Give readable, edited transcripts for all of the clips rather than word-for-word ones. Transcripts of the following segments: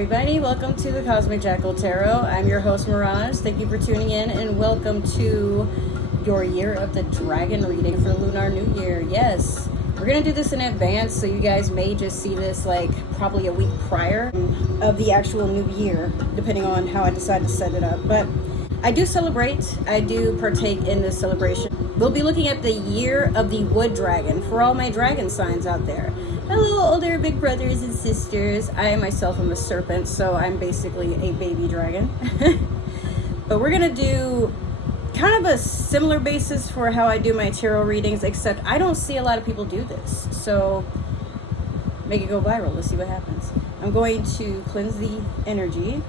everybody, welcome to the Cosmic Jackal Tarot. I'm your host Mirage. Thank you for tuning in and welcome to your Year of the Dragon reading for Lunar New Year. Yes, we're going to do this in advance, so you guys may just see this like probably a week prior of the actual new year, depending on how I decide to set it up. But I do celebrate, I do partake in this celebration. We'll be looking at the Year of the Wood Dragon for all my dragon signs out there. Hello, older big brothers and sisters. I myself am a serpent, so I'm basically a baby dragon. But we're gonna do kind of a similar basis for how I do my tarot readings, except I don't see a lot of people do this. So make it go viral. Let's see what happens. I'm going to cleanse the energy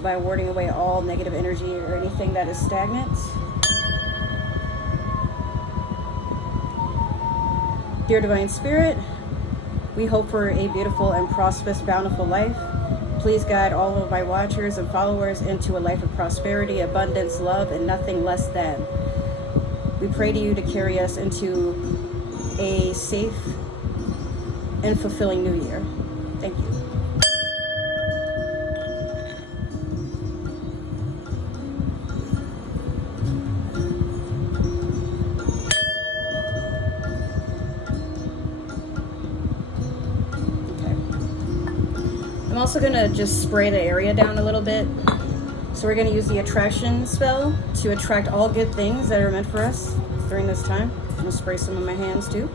by warding away all negative energy or anything that is stagnant. Dear Divine Spirit, we hope for a beautiful and prosperous, bountiful life. Please guide all of my watchers and followers into a life of prosperity, abundance, love, and nothing less than. We pray to you to carry us into a safe and fulfilling new year. Thank you. I'm also going to just spray the area down a little bit. So we're going to use the attraction spell to attract all good things that are meant for us during this time. I'm going to spray some on my hands too.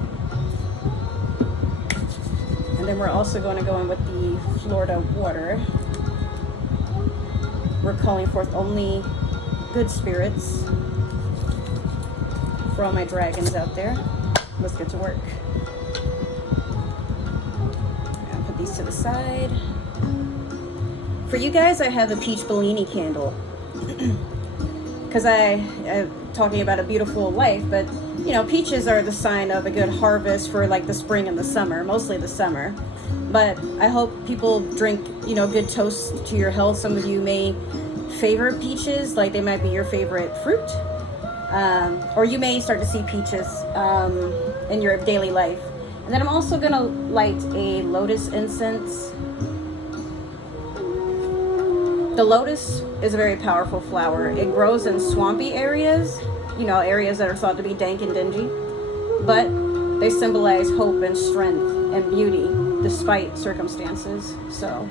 And then we're also going to go in with the Florida water. We're calling forth only good spirits for all my dragons out there. Let's get to work. I'll put these to the side. For you guys, I have a peach Bellini candle because I'm talking about a beautiful life, but you know, peaches are the sign of a good harvest for like the spring and the summer, mostly the summer. But I hope people drink, you know, good toasts to your health. Some of you may favor peaches, like they might be your favorite fruit, or you may start to see peaches in your daily life. And then I'm also gonna light a lotus incense. The lotus is a very powerful flower. It grows in swampy areas, you know, areas that are thought to be dank and dingy, but they symbolize hope and strength and beauty despite circumstances. So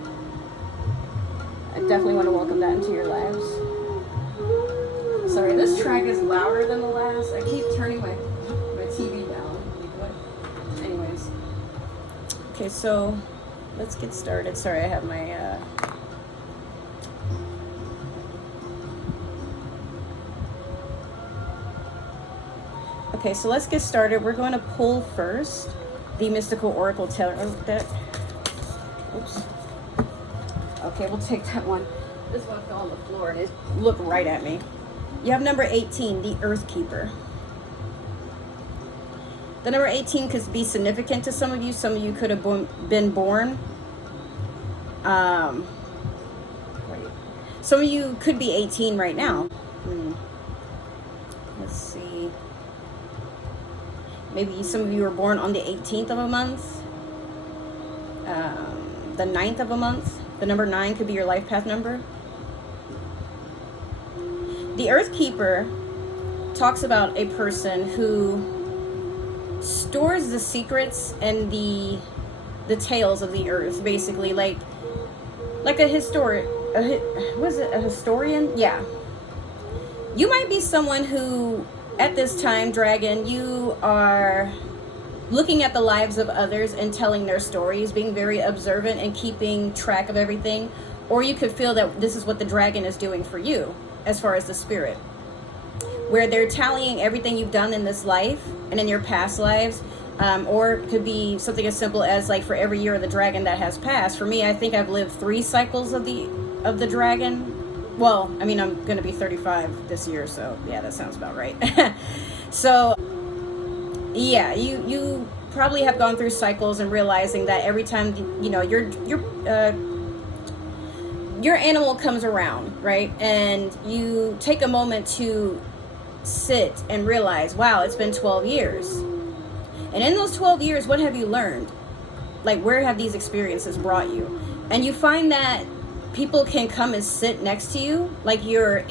I definitely want to welcome that into your lives. Sorry, this track is louder than the last. I keep turning my TV down. Anyways. Okay, so let's get started. Sorry, I have my Okay, so let's get started. We're going to pull first the Mystical Oracle Tarot deck. Oops. Okay, we'll take that one. This one fell on the floor and it looked right at me. You have number 18, the Earth Keeper. The number 18 could be significant to some of you. Some of you could have been born. Some of you could be 18 right now. Let's see. Maybe some of you were born on the 18th of a month, the 9th of a month. The number 9 could be your life path number. The Earth Keeper talks about a person who stores the secrets and the tales of the earth, basically like a historian? Yeah. You might be someone who, at this time, Dragon, you are looking at the lives of others and telling their stories, being very observant and keeping track of everything. Or you could feel that this is what the dragon is doing for you, as far as the spirit, where they're tallying everything you've done in this life and in your past lives. Or it could be something as simple as like for every year of the dragon that has passed. For me, I think I've lived 3 cycles of the dragon. Well, I mean, I'm going to be 35 this year, so yeah, that sounds about right. So, yeah, you probably have gone through cycles and realizing that every time, you know, your animal comes around, right? And you take a moment to sit and realize, wow, it's been 12 years. And in those 12 years, what have you learned? like, where have these experiences brought you? And you find that people can come and sit next to you like you're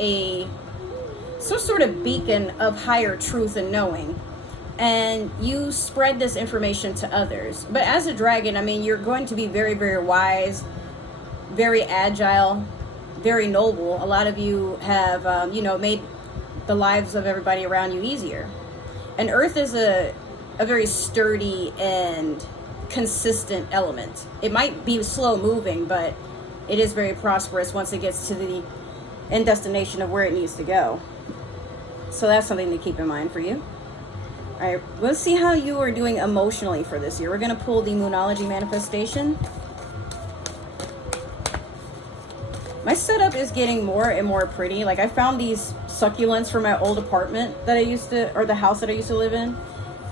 some sort of beacon of higher truth and knowing, and you spread this information to others. But as a dragon, I mean, you're going to be very, very wise, very agile, very noble. A lot of you have made the lives of everybody around you easier. And earth is a very sturdy and consistent element. It might be slow moving, but it is very prosperous once it gets to the end destination of where it needs to go. So that's something to keep in mind for you. All right, let's see how you are doing emotionally for this year. We're going to pull the Moonology manifestation. My setup is getting more and more pretty. Like, I found these succulents from my old apartment that the house that I used to live in,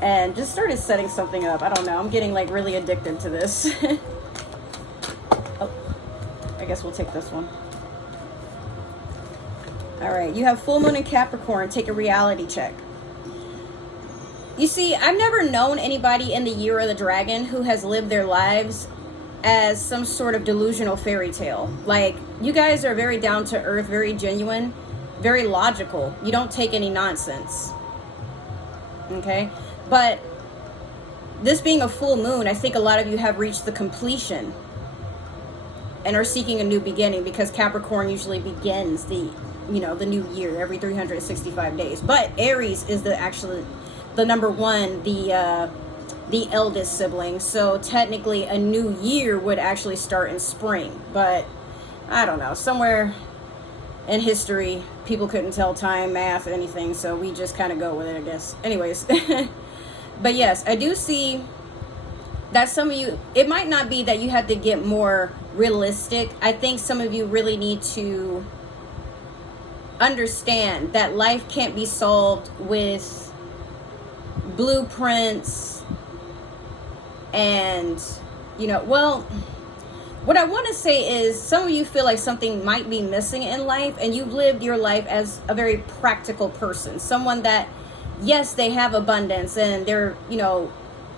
and just started setting something up. I don't know, I'm getting like really addicted to this. Oh, I guess we'll take this one. All right, you have full moon in Capricorn. Take a reality check. You see, I've never known anybody in the year of the dragon who has lived their lives as some sort of delusional fairy tale. Like, you guys are very down to earth, very genuine, very logical. You don't take any nonsense. Okay? But this being a full moon, I think a lot of you have reached the completion and are seeking a new beginning, because Capricorn usually begins the new year every 365 days. But Aries is the number one, the eldest sibling. So technically a new year would actually start in spring. But I don't know, somewhere in history, people couldn't tell time, math, anything. So we just kind of go with it, I guess. Anyways. But yes, I do see that some of you, it might not be that you have to get more realistic. I think some of you really need to understand that life can't be solved with blueprints and, what I want to say is some of you feel like something might be missing in life, and you've lived your life as a very practical person. Someone that, yes, they have abundance and they're,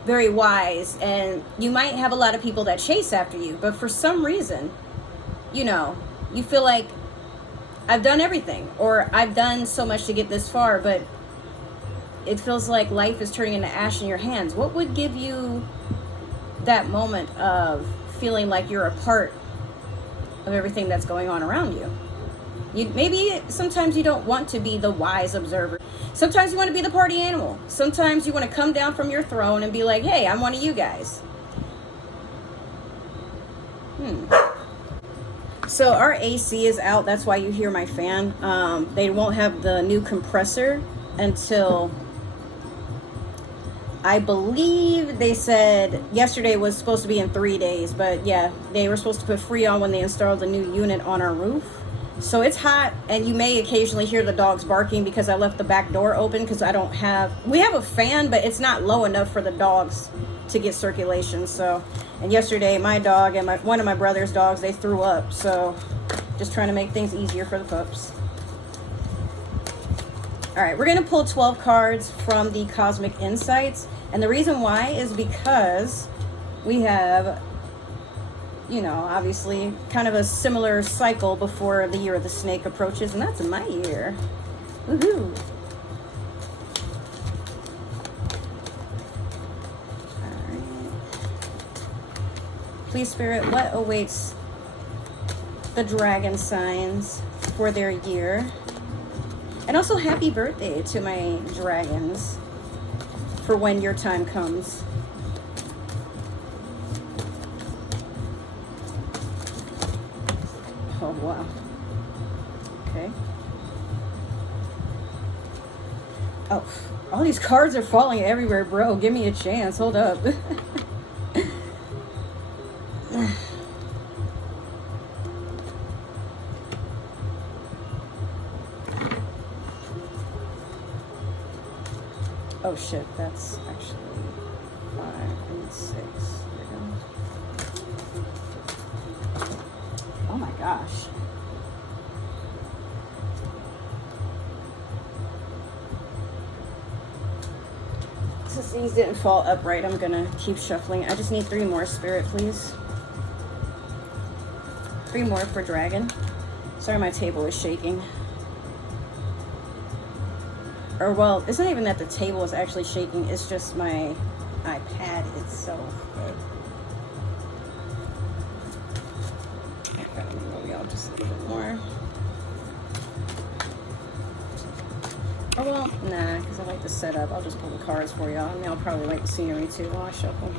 very wise, and you might have a lot of people that chase after you, but for some reason, you feel like, I've done everything, or I've done so much to get this far, but it feels like life is turning into ash in your hands. What would give you that moment of feeling like you're a part of everything that's going on around you? Maybe sometimes you don't want to be the wise observer. Sometimes you want to be the party animal. Sometimes you want to come down from your throne and be like, hey, I'm one of you guys. So our AC is out. That's why you hear my fan. They won't have the new compressor until, I believe they said yesterday was supposed to be in 3 days. But yeah, they were supposed to put Freon when they installed the new unit on our roof. So it's hot, and you may occasionally hear the dogs barking because I left the back door open, because we have a fan, but it's not low enough for the dogs to get circulation. So, and yesterday my dog and one of my brother's dogs, they threw up. So just trying to make things easier for the pups. All right, we're going to pull 12 cards from the Cosmic Insights. And the reason why is because we have, obviously kind of a similar cycle before the year of the snake approaches, and that's my year. Woohoo! Alright. Please, Spirit, what awaits the dragon signs for their year? And also, happy birthday to my dragons for when your time comes. Oh, wow. Okay. Oh, all these cards are falling everywhere, bro. Give me a chance. Hold up. Oh, shit. That's actually 5 and 6. There we go. Oh my gosh. This is these didn't fall upright. I'm gonna keep shuffling. I just need 3 more, Spirit, please. 3 more for Dragon. Sorry, my table is shaking. Or, well, it's not even that the table is actually shaking. It's just my iPad itself. Okay, maybe I'll just a little bit more. Oh, well, nah, because I like the setup. I'll just pull the cards for y'all. And I'll probably like the scenery too while I shuffle.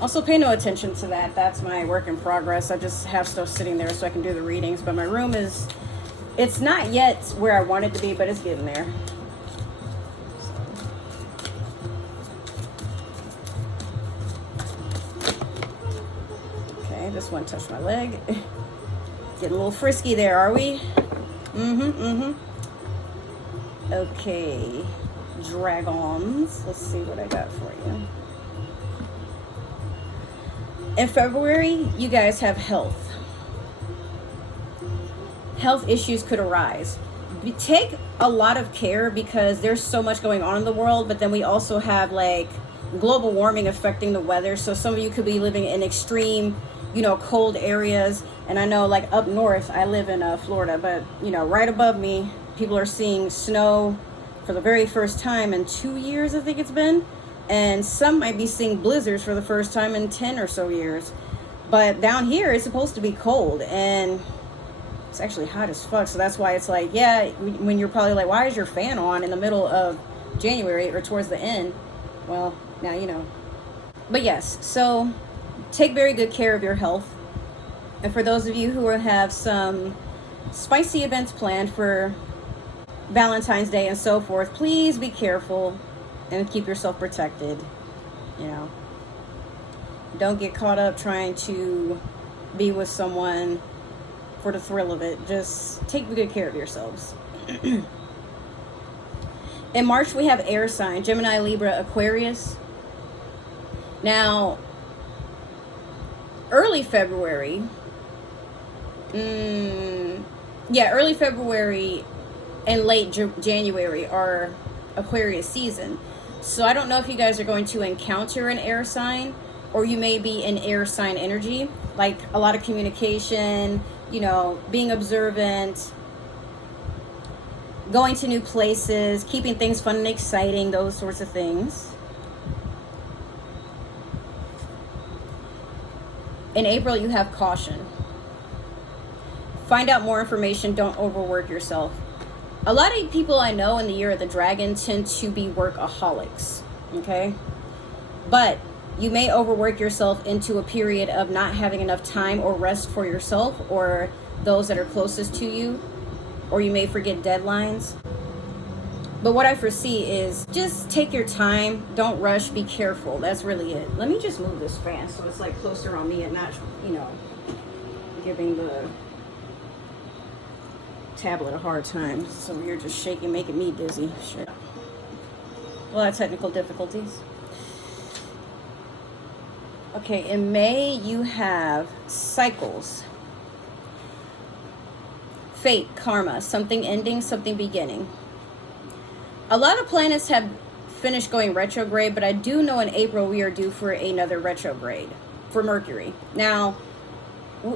Also, pay no attention to that. That's my work in progress. I just have stuff sitting there so I can do the readings. But my room is, it's not yet where I want it to be, but it's getting there. Okay, this one touched my leg. Getting a little frisky there, are we? Okay, dragons. Let's see what I got for you. In February, you guys have health. Health issues could arise. Take a lot of care because there's so much going on in the world, but then we also have like global warming affecting the weather. So some of you could be living in extreme, you know, cold areas. And I know like up north, I live in Florida, but you know, right above me, people are seeing snow for the very first time in 2 years, I think it's been. And some might be seeing blizzards for the first time in 10 or so years. But down here, it's supposed to be cold. And it's actually hot as fuck. So that's why it's like, yeah, when you're probably like, why is your fan on in the middle of January or towards the end? Well, now you know. But yes, so take very good care of your health. And for those of you who have some spicy events planned for Valentine's Day and so forth, please be careful and keep yourself protected. You know, don't get caught up trying to be with someone for the thrill of it. Just take good care of yourselves. In March, we have air sign, Gemini, Libra, Aquarius. Now, early February, early February and late January are Aquarius season. So I don't know if you guys are going to encounter an air sign, or you may be in air sign energy, like a lot of communication, you know, being observant, going to new places, keeping things fun and exciting, those sorts of things. In April, you have caution. Find out more information. Don't overwork yourself. A lot of people I know in the year of the dragon tend to be workaholics, okay? But you may overwork yourself into a period of not having enough time or rest for yourself or those that are closest to you, or you may forget deadlines. But what I foresee is just take your time, don't rush, be careful. That's really it. Let me just move this fan so it's like closer on me and not, you know, giving the tablet a hard time. So you're just shaking, making me dizzy. Shit. A lot of technical difficulties. Okay, in May you have cycles. Fate, karma, something ending, something beginning. A lot of planets have finished going retrograde, but I do know in April we are due for another retrograde for Mercury. Now,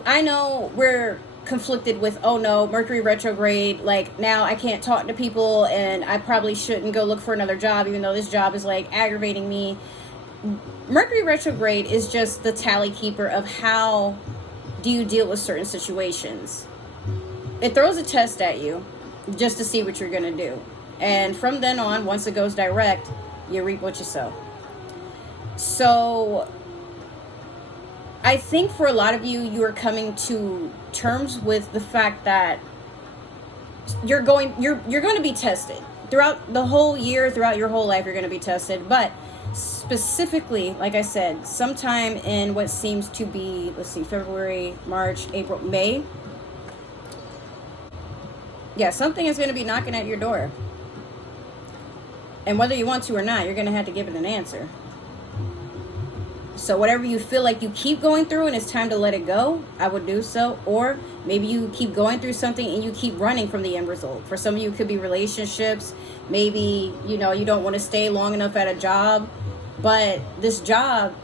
I know we're conflicted with, oh no, Mercury retrograde, like now I can't talk to people and I probably shouldn't go look for another job even though this job is like aggravating me. Mercury retrograde is just the tally keeper of how do you deal with certain situations. It throws a test at you just to see what you're going to do. And from then on, once it goes direct, you reap what you sow. So I think for a lot of you, you are coming to terms with the fact that you're going to be tested throughout the whole year, throughout your whole life. You're going to be tested, but specifically, like I said, sometime in what seems to be, let's see, February, March, April, May. Yeah, something is going to be knocking at your door. And whether you want to or not, you're going to have to give it an answer. So whatever you feel like you keep going through and it's time to let it go, I would do so. Or maybe you keep going through something and you keep running from the end result. For some of you, it could be relationships. Maybe, you know, you don't want to stay long enough at a job, but this job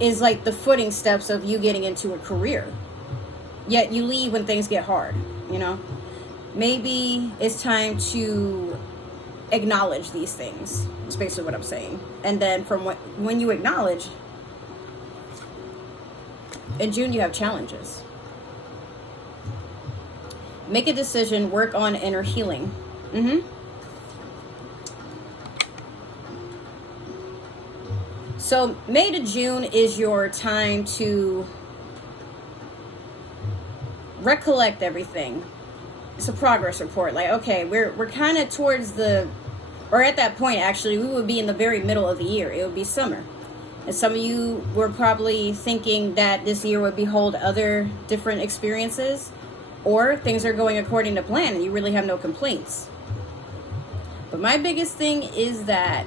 is like the footing steps of you getting into a career. Yet you leave when things get hard, you know. Maybe it's time to acknowledge these things. That's basically what I'm saying. And then from when you acknowledge, in June you have challenges. Make a decision, work on inner healing. So May to June is your time to recollect everything. It's a progress report. Like, okay, we're kind of towards the, or at that point, actually, we would be in the very middle of the year. It would be summer. And some of you were probably thinking that this year would behold other different experiences, or things are going according to plan and you really have no complaints. But my biggest thing is that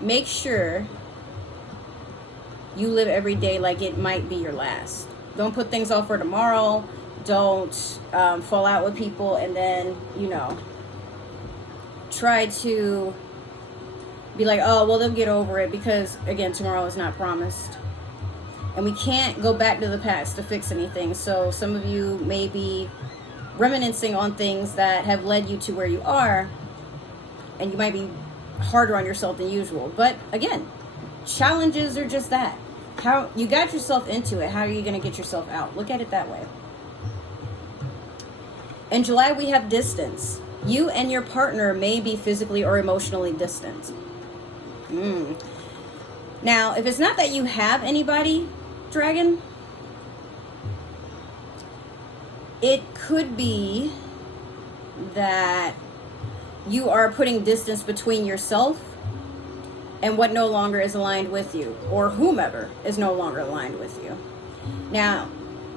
make sure you live every day like it might be your last. Don't put things off for tomorrow. Don't fall out with people and then, you know, try to be like, oh, well, they'll get over it, because, again, tomorrow is not promised. And we can't go back to the past to fix anything. So some of you may be reminiscing on things that have led you to where you are, and you might be harder on yourself than usual. But, again, challenges are just that. How you got yourself into it, how are you going to get yourself out? Look at it that way. In July, we have distance. You and your partner may be physically or emotionally distant. Now, if it's not that you have anybody, Dragon, it could be that you are putting distance between yourself and what no longer is aligned with you, or whomever is no longer aligned with you. Now,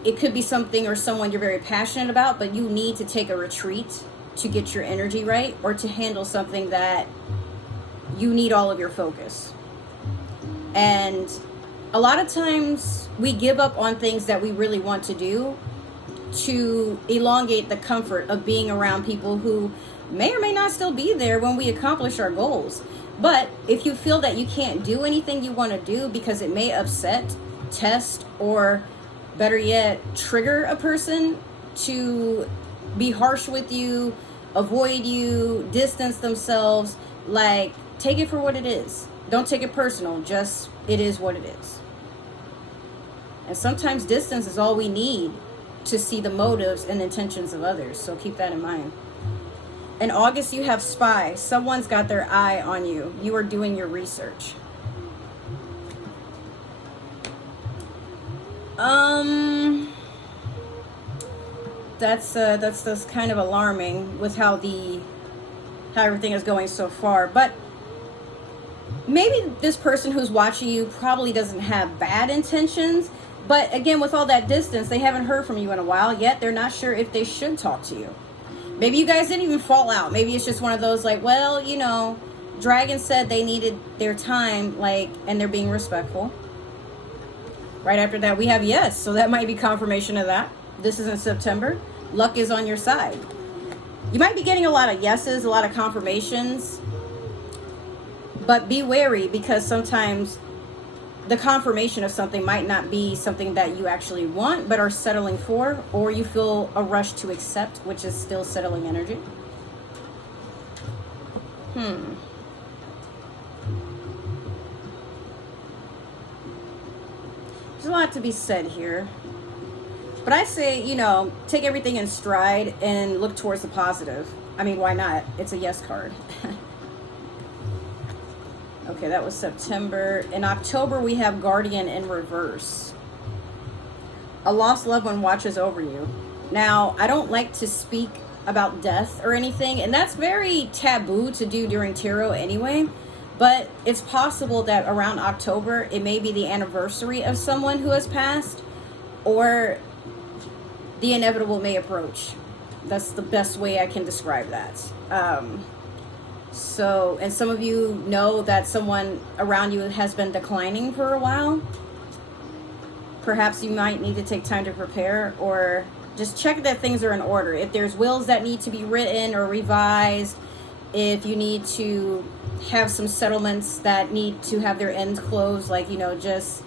it could be something or someone you're very passionate about, but you need to take a retreat to get your energy right, or to handle something that you need all of your focus. And a lot of times we give up on things that we really want to do to elongate the comfort of being around people who may or may not still be there when we accomplish our goals. But if you feel that you can't do anything you want to do because it may upset, test, or better yet, trigger a person to be harsh with you, avoid you, distance themselves, like, take it for what it is. Don't take it personal. Just, it is what it is. And sometimes distance is all we need to see the motives and intentions of others. So keep that in mind. In August, you have spy. Someone's got their eye on you. You are doing your research. That's kind of alarming with how everything is going so far. But maybe this person who's watching you probably doesn't have bad intentions. But again, with all that distance, they haven't heard from you in a while, yet they're not sure if they should talk to you. Maybe you guys didn't even fall out. Maybe it's just one of those like, well, you know, Dragon said they needed their time, like, and they're being respectful. Right after that, we have yes. So that might be confirmation of that. This is in September. Luck is on your side. You might be getting a lot of yeses, a lot of confirmations. But be wary, because sometimes the confirmation of something might not be something that you actually want but are settling for, or you feel a rush to accept, which is still settling energy. There's a lot to be said here. But I say, you know, take everything in stride and look towards the positive. I mean, why not? It's a yes card. Okay, that was September. In October, we have Guardian in reverse. A lost loved one watches over you. Now, I don't like to speak about death or anything, and that's very taboo to do during tarot anyway. But it's possible that around October, it may be the anniversary of someone who has passed, or the inevitable may approach. That's the best way I can describe that. So, and some of you know that someone around you has been declining for a while. Perhaps you might need to take time to prepare, or just check that things are in order. If there's wills that need to be written or revised, if you need to have some settlements that need to have their ends closed, like, you know, just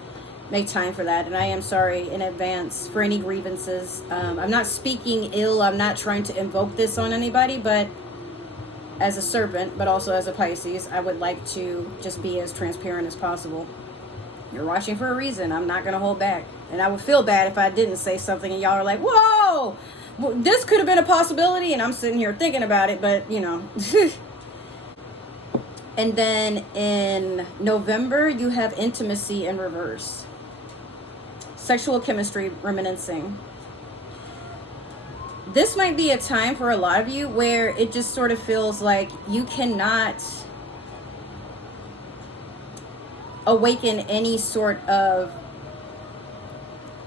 make time for that. And I am sorry in advance for any grievances. I'm not speaking ill. I'm not trying to invoke this on anybody, but as a serpent, but also as a Pisces, I would like to just be as transparent as possible. You're watching for a reason. I'm not going to hold back. And I would feel bad if I didn't say something and y'all are like, whoa, this could have been a possibility. And I'm sitting here thinking about it, but, you know. And then in November, you have intimacy in reverse. Sexual chemistry reminiscing. This might be a time for a lot of you where it just sort of feels like you cannot awaken any sort of,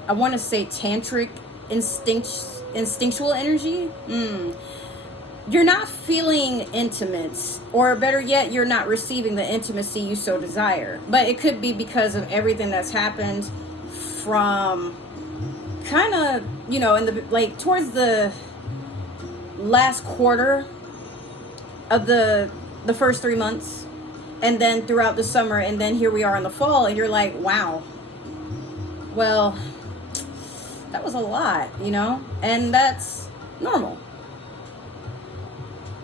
I want to say, tantric instinctual energy. You're not feeling intimate, or better yet, you're not receiving the intimacy you so desire. But it could be because of everything that's happened from kind of, you know, in the, like, towards the last quarter of the first 3 months, and then throughout the summer, and then here we are in the fall, and you're like, wow, well, that was a lot, you know. And that's normal.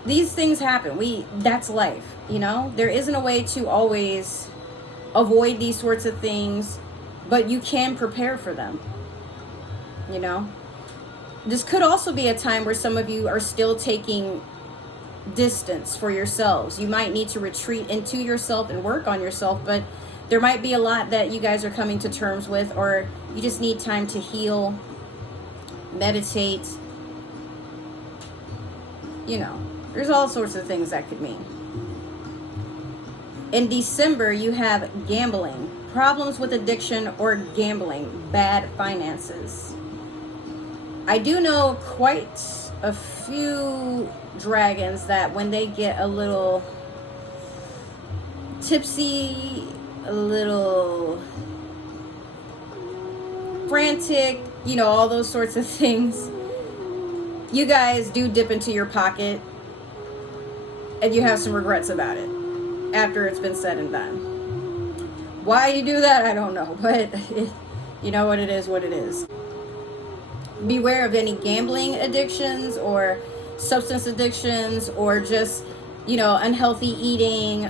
These things happen. That's life, you know. There isn't a way to always avoid these sorts of things, but you can prepare for them, you know. This could also be a time where some of you are still taking distance for yourselves. You might need to retreat into yourself and work on yourself, but there might be a lot that you guys are coming to terms with, or you just need time to heal, meditate, you know. There's all sorts of things that could mean. In December, you have gambling, problems with addiction or gambling, bad finances. I do know quite a few dragons that when they get a little tipsy, a little frantic, you know, all those sorts of things, you guys do dip into your pocket and you have some regrets about it after it's been said and done. Why you do that, I don't know, but you know what it is, what it is. Beware of any gambling addictions or substance addictions, or just, you know, unhealthy eating,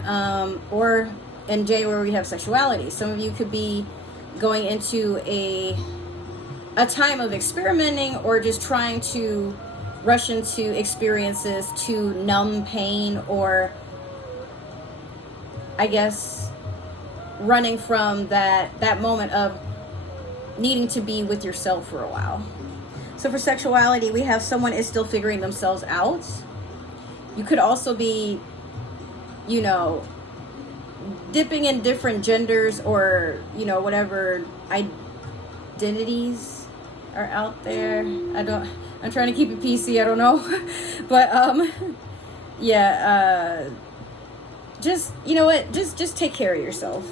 or in January we have sexuality. Some of you could be going into a time of experimenting, or just trying to rush into experiences to numb pain, or I guess running from that moment of needing to be with yourself for a while. So for sexuality, we have someone is still figuring themselves out. You could also be, you know, dipping in different genders, or, you know, whatever identities are out there. I'm trying to keep it PC, I don't know. But yeah, just, you know what, just take care of yourself.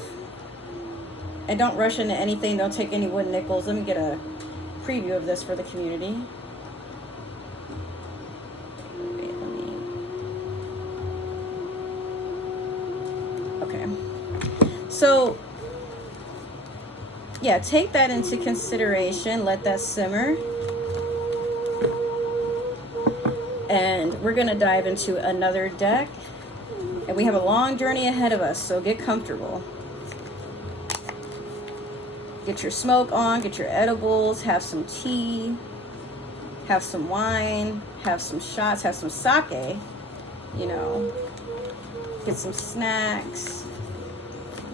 And don't rush into anything. Don't take any wood nickels. Let me get a preview of this for the community. Wait, okay. So, yeah, take that into consideration. Let that simmer. And we're going to dive into another deck. And we have a long journey ahead of us, so get comfortable. Get your smoke on, get your edibles, have some tea, have some wine, have some shots, have some sake, you know. Get some snacks,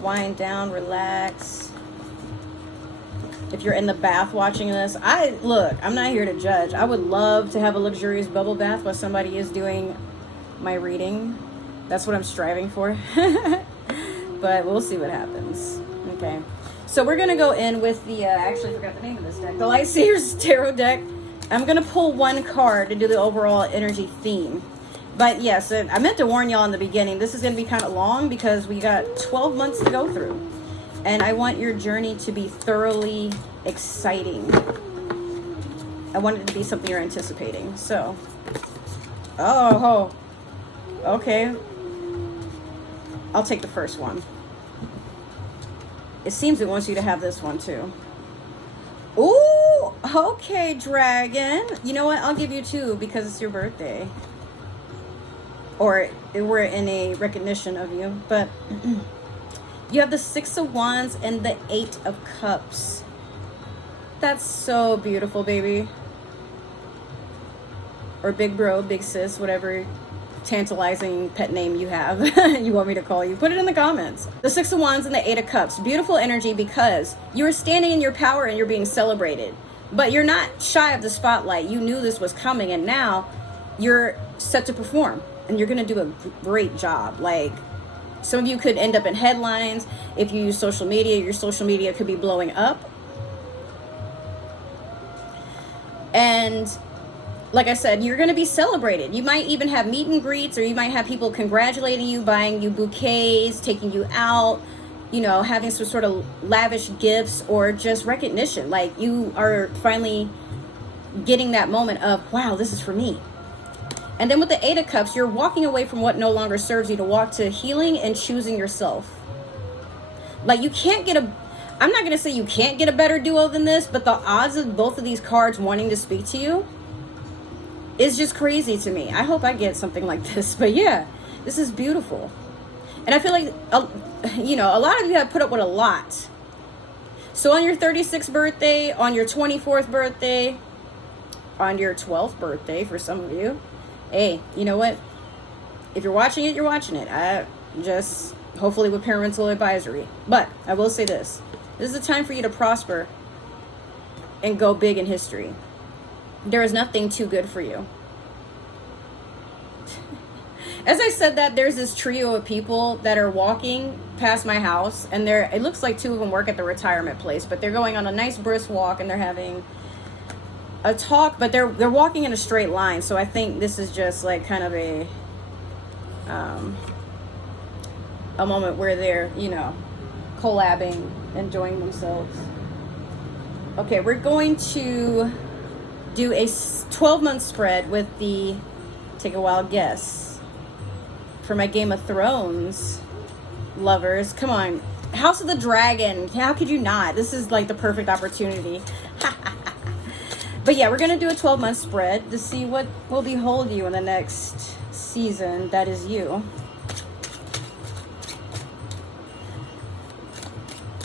wind down, relax. If you're in the bath watching this, I'm not here to judge. I would love to have a luxurious bubble bath while somebody is doing my reading. That's what I'm striving for. But we'll see what happens. Okay. So we're going to go in with the, actually I forgot the name of this deck, the Lightseers Tarot deck. I'm going to pull one card to do the overall energy theme. But yes, I meant to warn y'all in the beginning. This is going to be kind of long because we got 12 months to go through. And I want your journey to be thoroughly exciting. I want it to be something you're anticipating. So, oh, okay. I'll take the first one. It seems it wants you to have this one too. Ooh, okay, dragon. You know what? I'll give you two because it's your birthday. Or we're in a recognition of you. But you have the 6 of Wands and the 8 of Cups. That's so beautiful, baby. Or big bro, big sis, whatever tantalizing pet name you have you want me to call you, put it in the comments. The 6 of Wands and the 8 of Cups, beautiful energy because you're standing in your power and you're being celebrated, but you're not shy of the spotlight. You knew this was coming and now you're set to perform and you're gonna do a great job. Like, some of you could end up in headlines. If you use social media, your social media could be blowing up. And like I said, you're going to be celebrated. You might even have meet and greets, or you might have people congratulating you, buying you bouquets, taking you out, you know, having some sort of lavish gifts or just recognition. Like, you are finally getting that moment of, wow, this is for me. And then with the 8 of Cups, you're walking away from what no longer serves you to walk to healing and choosing yourself. Like, you can't get I'm not going to say you can't get a better duo than this, but the odds of both of these cards wanting to speak to you is just crazy to me. I hope I get something like this, but yeah, this is beautiful. And I feel like, you know, a lot of you have put up with a lot. So on your 36th birthday, on your 24th birthday, on your 12th birthday for some of you, hey, you know what? If you're watching it, you're watching it. I just, hopefully with parental advisory. But I will say this. This is a time for you to prosper and go big in history. There is nothing too good for you. As I said that, there's this trio of people that are walking past my house, and it looks like 2 of them work at the retirement place, but they're going on a nice brisk walk and they're having a talk, but they're walking in a straight line. So I think this is just like kind of a moment where they're, you know, collabing, enjoying themselves. Okay, we're going to do a 12-month spread with the, take a wild guess, for my Game of Thrones lovers. Come on, House of the Dragon. How could you not? This is like the perfect opportunity. But yeah, we're gonna do a 12-month spread to see what will behold you in the next season. That is you.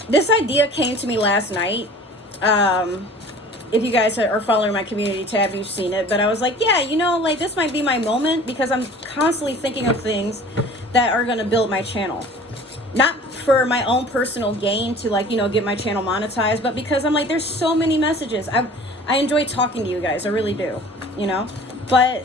This idea came to me last night. If you guys are following my community tab, you've seen it. But I was like, yeah, you know, like, this might be my moment because I'm constantly thinking of things that are going to build my channel. Not for my own personal gain to, like, you know, get my channel monetized, but because I'm like, there's so many messages. I enjoy talking to you guys. I really do, you know. But,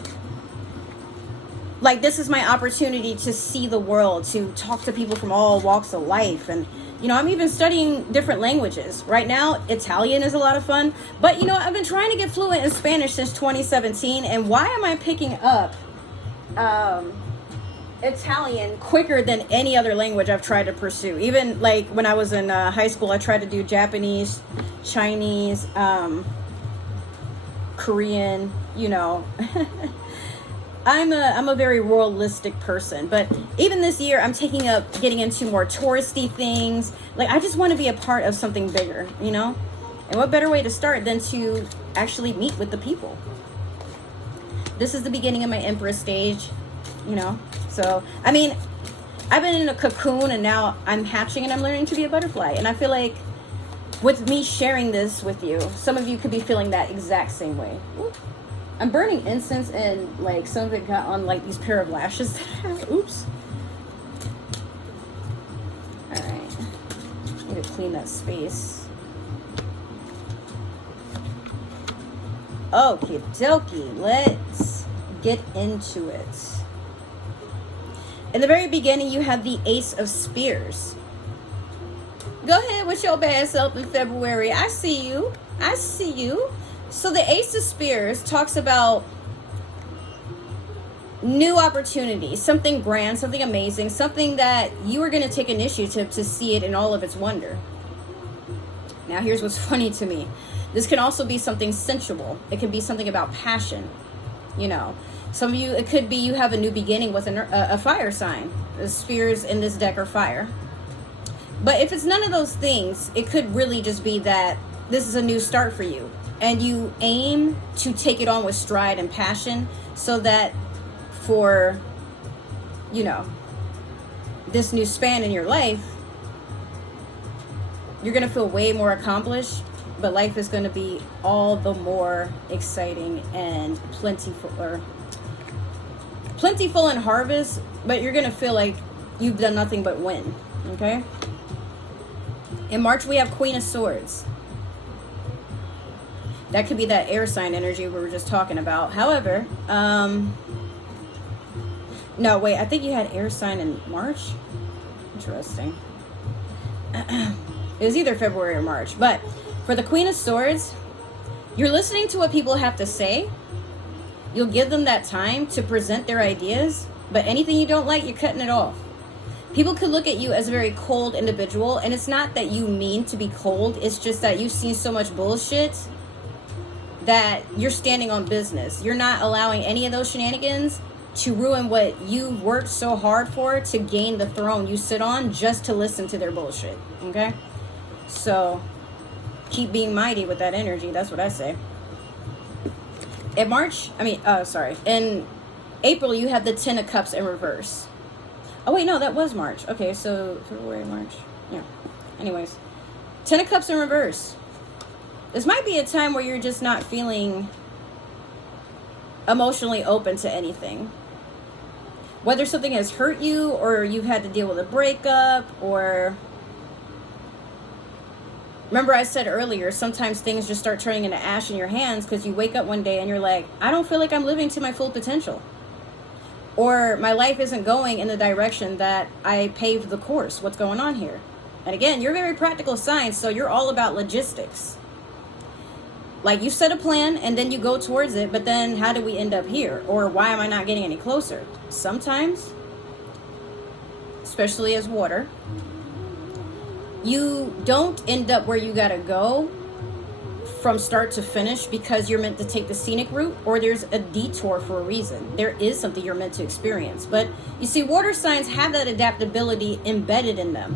like, this is my opportunity to see the world, to talk to people from all walks of life. And, you know, I'm even studying different languages. Right now, Italian is a lot of fun. But, you know, I've been trying to get fluent in Spanish since 2017. And why am I picking up Italian quicker than any other language I've tried to pursue? Even, like, when I was in high school, I tried to do Japanese, Chinese, Korean, you know. I'm a very realistic person, but even this year I'm taking up getting into more touristy things. Like, I just want to be a part of something bigger, you know? And what better way to start than to actually meet with the people? This is the beginning of my Empress stage, you know? So, I mean, I've been in a cocoon and now I'm hatching and I'm learning to be a butterfly. And I feel like with me sharing this with you, some of you could be feeling that exact same way. Ooh. I'm burning incense and, like, some of it got on, like, these pair of lashes that I have. Oops. Alright. Need to clean that space. Okie dokie. Let's get into it. In the very beginning, you have the Ace of Spears. Go ahead with your bad self in February. I see you. I see you. So the Ace of Spears talks about new opportunity, something grand, something amazing, something that you are going to take initiative to see it in all of its wonder. Now, here's what's funny to me. This can also be something sensual. It can be something about passion. You know, some of you, it could be you have a new beginning with a fire sign. The spheres in this deck are fire. But if it's none of those things, it could really just be that this is a new start for you. And you aim to take it on with stride and passion so that for, you know, this new span in your life, you're going to feel way more accomplished, but life is going to be all the more exciting and plentiful in harvest, but you're going to feel like you've done nothing but win, okay? In March, we have Queen of Swords. That could be that air sign energy we were just talking about. However, no, wait, I think you had air sign in March. Interesting. It was either February or March. But for the Queen of Swords, you're listening to what people have to say. You'll give them that time to present their ideas. But anything you don't like, you're cutting it off. People could look at you as a very cold individual. And it's not that you mean to be cold. It's just that you've seen so much bullshit that you're standing on business. You're not allowing any of those shenanigans to ruin what you worked so hard for to gain the throne you sit on just to listen to their bullshit, okay? So keep being mighty with that energy. That's what I say. In in April, you have the Ten of Cups in reverse. Oh, wait, no, that was March. Okay, so February, March. Yeah. Anyways, Ten of Cups in reverse. This might be a time where you're just not feeling emotionally open to anything. Whether something has hurt you or you've had to deal with a breakup or... Remember I said earlier, sometimes things just start turning into ash in your hands because you wake up one day and you're like, I don't feel like I'm living to my full potential. Or my life isn't going in the direction that I paved the course. What's going on here? And again, you're very practical science, so you're all about logistics. Like you set a plan and then you go towards it, but then how do we end up here? Or why am I not getting any closer? Sometimes, especially as water, you don't end up where you gotta go from start to finish because you're meant to take the scenic route, or there's a detour for a reason. There is something you're meant to experience. But you see, water signs have that adaptability embedded in them,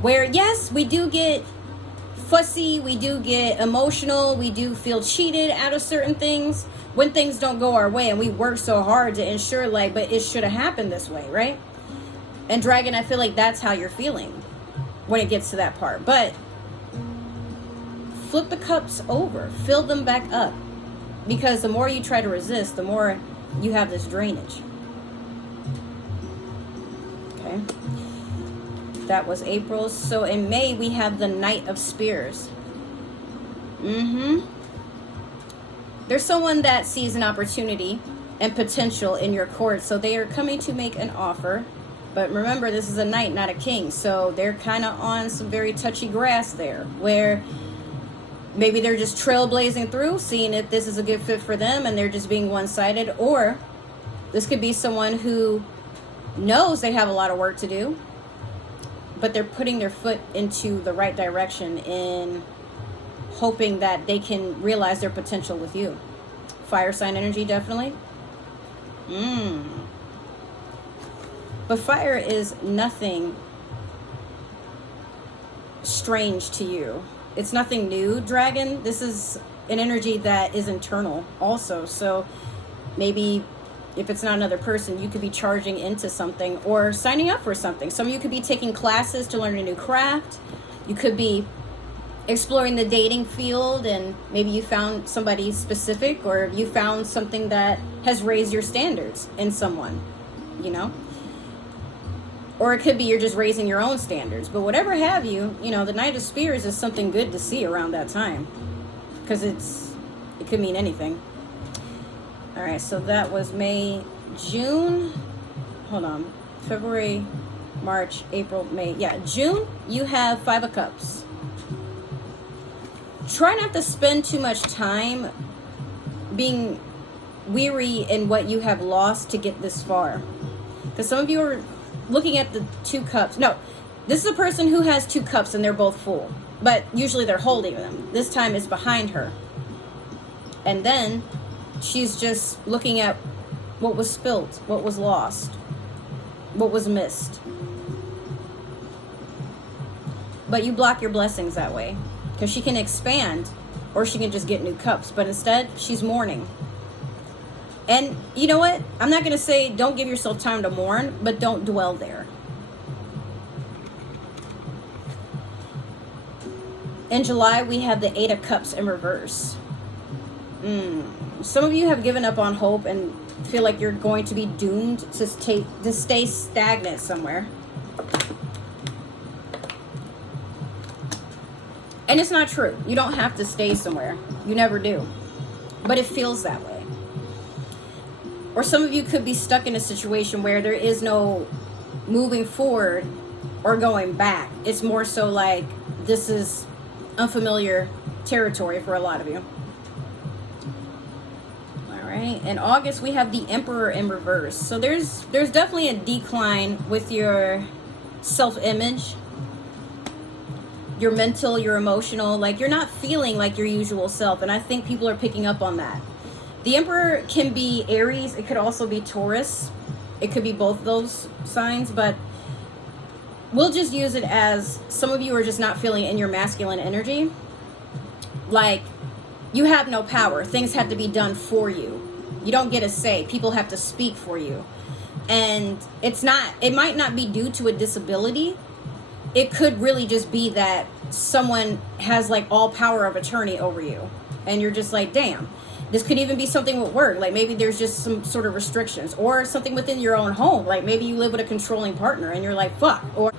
where yes, we do get fussy, we do get emotional, we do feel cheated out of certain things when things don't go our way, and we work so hard to ensure like, but it should have happened this way, right? And Dragon, I feel like that's how you're feeling when it gets to that part. But flip the cups over, fill them back up, because the more you try to resist, the more you have this drainage. Okay. That was April. So in May, we have the Knight of Spears. There's someone that sees an opportunity and potential in your court, so they are coming to make an offer. But remember, this is a knight, not a king, so they're kind of on some very touchy grass there, where maybe they're just trailblazing through, seeing if this is a good fit for them, and they're just being one-sided. Or this could be someone who knows they have a lot of work to do, but they're putting their foot into the right direction in hoping that they can realize their potential with you. Fire sign energy, definitely. But fire is nothing strange to you. It's nothing new, Dragon. This is an energy that is internal also. So maybe if it's not another person, you could be charging into something or signing up for something. Some of you could be taking classes to learn a new craft. You could be exploring the dating field, and maybe you found somebody specific, or you found something that has raised your standards in someone, you know? Or it could be you're just raising your own standards. But whatever have you, you know, the Knight of Spears is something good to see around that time, because it could mean anything. All right, so that was May, June. Hold on. February, March, April, May. Yeah, June, you have Five of Cups. Try not to spend too much time being weary in what you have lost to get this far. Because some of you are looking at the 2 cups. No, this is a person who has 2 cups and they're both full. But usually they're holding them. This time it's behind her. And then she's just looking at what was spilled, what was lost, what was missed. But you block your blessings that way. Because she can expand or she can just get new cups. But instead, she's mourning. And you know what? I'm not going to say don't give yourself time to mourn, but don't dwell there. In July, we have the 8 of Cups in reverse. Some of you have given up on hope and feel like you're going to be doomed to stay stagnant somewhere. And it's not true. You don't have to stay somewhere. You never do. But it feels that way. Or some of you could be stuck in a situation where there is no moving forward or going back. It's more so like this is unfamiliar territory for a lot of you. All right. In August, we have the Emperor in reverse. So there's definitely a decline with your self-image, your mental, your emotional. Like you're not feeling like your usual self. And I think people are picking up on that. The Emperor can be Aries. It could also be Taurus. It could be both those signs, but we'll just use it as some of you are just not feeling in your masculine energy. Like you have no power. Things have to be done for you. You don't get a say. People have to speak for you. And it might not be due to a disability. It could really just be that someone has like all power of attorney over you. And you're just like, damn. This could even be something with work. Like maybe there's just some sort of restrictions or something within your own home. Like maybe you live with a controlling partner and you're like, fuck. Or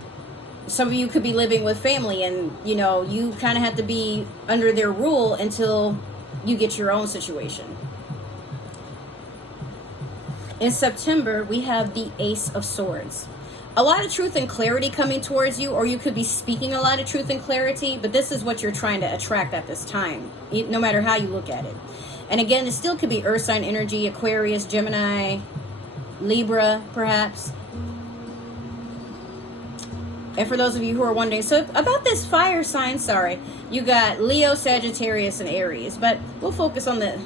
some of you could be living with family and, you know, you kind of have to be under their rule until you get your own situation. In September, we have the Ace of Swords. A lot of truth and clarity coming towards you, or you could be speaking a lot of truth and clarity, but this is what you're trying to attract at this time, no matter how you look at it. And again, it still could be earth sign energy, Aquarius, Gemini, Libra, perhaps. And for those of you who are wondering, so about this fire sign, you got Leo, Sagittarius, and Aries. But we'll focus on the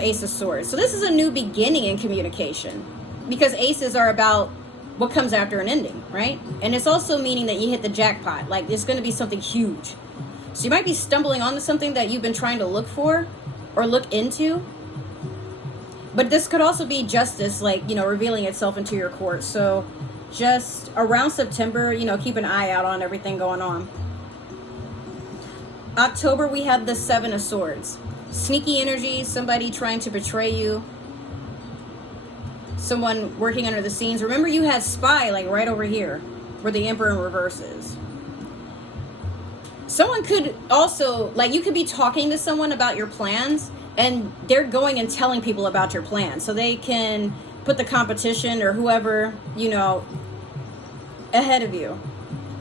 Ace of Swords. So this is a new beginning in communication. Because aces are about what comes after an ending, right? And it's also meaning that you hit the jackpot. Like, it's going to be something huge. So you might be stumbling onto something that you've been trying to look for or look into. But this could also be justice, like, you know, revealing itself into your court. So just around September, you know, keep an eye out on everything going on. October, we have the 7 of Swords. Sneaky energy, somebody trying to betray you. Someone working under the scenes. Remember, you had spy, like, right over here, where the Emperor in reverse is. Someone could also, like, you could be talking to someone about your plans, and they're going and telling people about your plans. So they can put the competition or whoever, you know, ahead of you.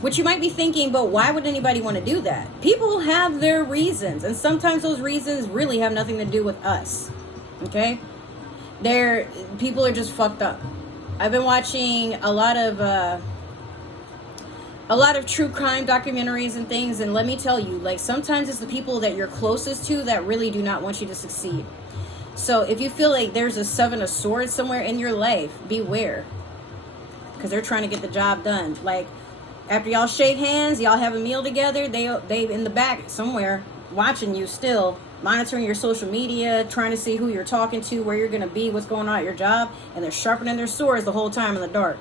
Which you might be thinking, but why would anybody want to do that? People have their reasons, and sometimes those reasons really have nothing to do with us. Okay? People are just fucked up. I've been watching a lot of true crime documentaries and things, and let me tell you, like, sometimes it's the people that you're closest to that really do not want you to succeed. So if you feel like there's a 7 of Swords somewhere in your life, beware, because they're trying to get the job done. Like, after y'all shake hands, y'all have a meal together, they in the back somewhere watching you still, monitoring your social media, trying to see who you're talking to, where you're going to be, what's going on at your job, and they're sharpening their swords the whole time in the dark.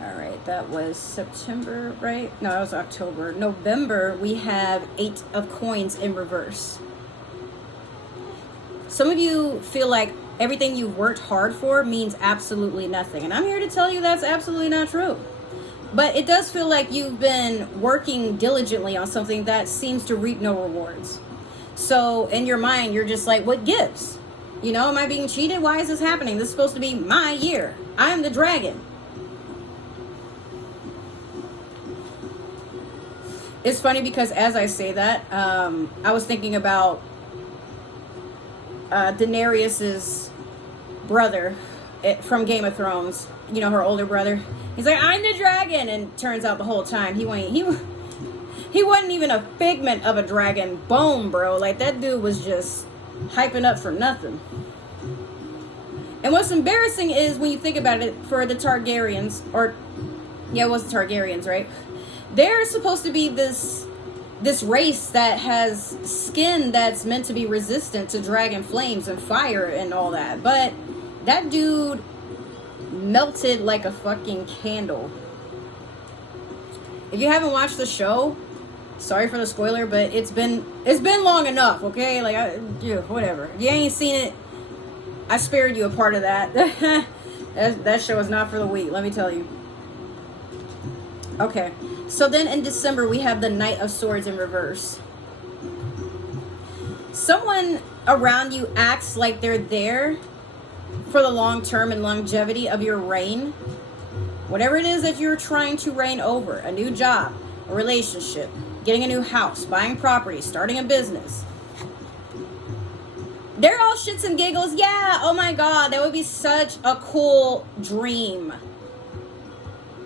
All right, that was September, right? No, that was October. November, we have 8 of Coins in reverse. Some of you feel like everything you've worked hard for means absolutely nothing. And I'm here to tell you that's absolutely not true. But it does feel like you've been working diligently on something that seems to reap no rewards. So in your mind, you're just like, what gives? You know, am I being cheated? Why is this happening? This is supposed to be my year. I'm the dragon. It's funny because as I say that, I was thinking about Daenerys's brother from Game of Thrones, you know, her older brother. He's like, I'm the dragon, and turns out the whole time he wasn't even a figment of a dragon bone, bro. Like, that dude was just hyping up for nothing. And what's embarrassing is when you think about it, for the Targaryens, or yeah, it was the Targaryens, right? They're supposed to be this race that has skin that's meant to be resistant to dragon flames and fire and all that. But that dude melted like a fucking candle. If you haven't watched the show, sorry for the spoiler, but it's been long enough, okay? Like, whatever. If you ain't seen it, I spared you a part of that. That show is not for the weak, let me tell you. Okay, so then in December, we have the Knight of Swords in reverse. Someone around you acts like they're there for the long term and longevity of your reign. Whatever it is that you're trying to reign over, a new job, a relationship, getting a new house, buying property, starting a business. They're all shits and giggles. Yeah, oh my God, that would be such a cool dream.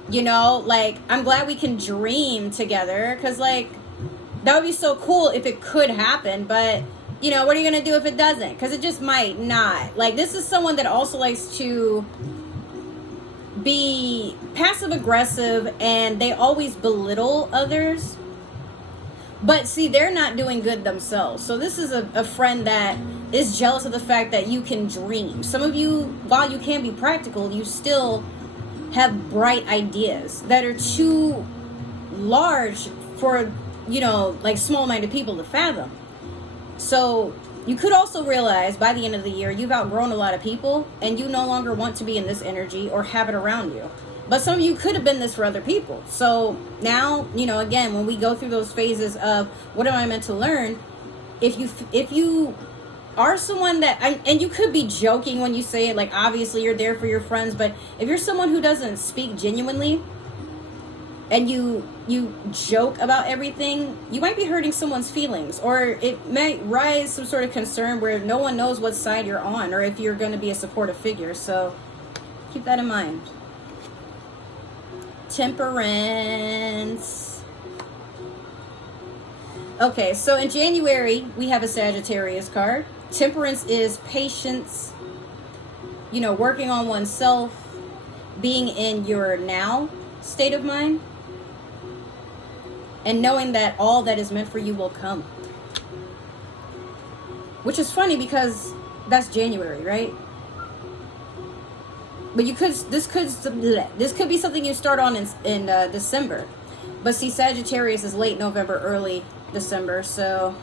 You know, like, I'm glad we can dream together, because, like, that would be so cool if it could happen, but, you know, what are you going to do if it doesn't? Because it just might not. Like, this is someone that also likes to be passive-aggressive, and they always belittle others. But, see, they're not doing good themselves. So this is a friend that is jealous of the fact that you can dream. Some of you, while you can be practical, you still have bright ideas that are too large for, you know, like, small-minded people to fathom. So you could also realize by the end of the year you've outgrown a lot of people and you no longer want to be in this energy or have it around you. But some of you could have been this for other people. So now, you know, again, when we go through those phases of what am I meant to learn, if you are someone that, and you could be joking when you say it, like, obviously you're there for your friends, but if you're someone who doesn't speak genuinely and you joke about everything, you might be hurting someone's feelings, or it may rise some sort of concern where no one knows what side you're on, or if you're going to be a supportive figure. So keep that in mind. Temperance. Okay, so in January, we have a Sagittarius card. Temperance is patience, you know, working on oneself, being in your now state of mind, and knowing that all that is meant for you will come. Which is funny because that's January, right? But this could be something you start on in December. But see, Sagittarius is late November, early December, so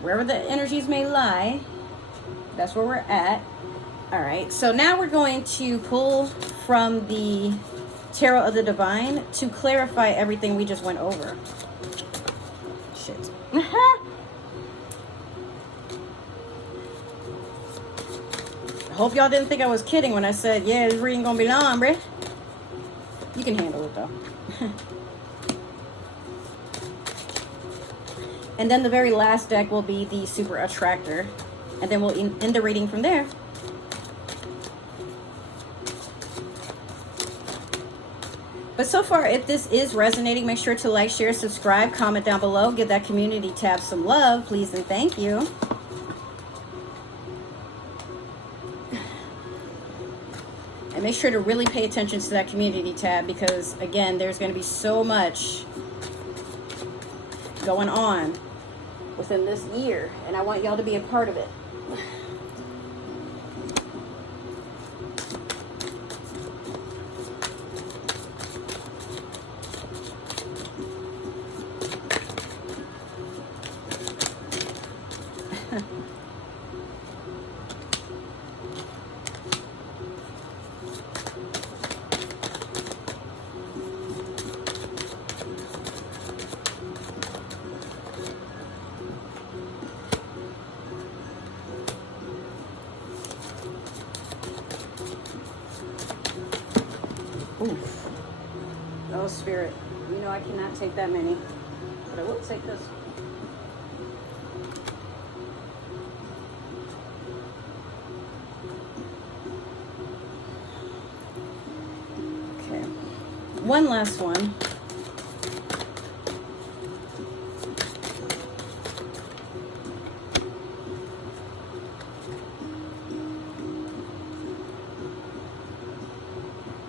wherever the energies may lie, that's where we're at. All right, so now we're going to pull from the Tarot of the Divine to clarify everything we just went over. Shit. I hope y'all didn't think I was kidding when I said, yeah, this reading gonna be long, bruh. You can handle it, though. And then the very last deck will be the Super Attractor. And then we'll end the reading from there. But so far, if this is resonating, make sure to like, share, subscribe, comment down below. Give that community tab some love, please and thank you. And make sure to really pay attention to that community tab because, again, there's going to be so much going on within this year. And I want y'all to be a part of it. Oof. Oh, Spirit. You know I cannot take that many. But I will take this. one last one.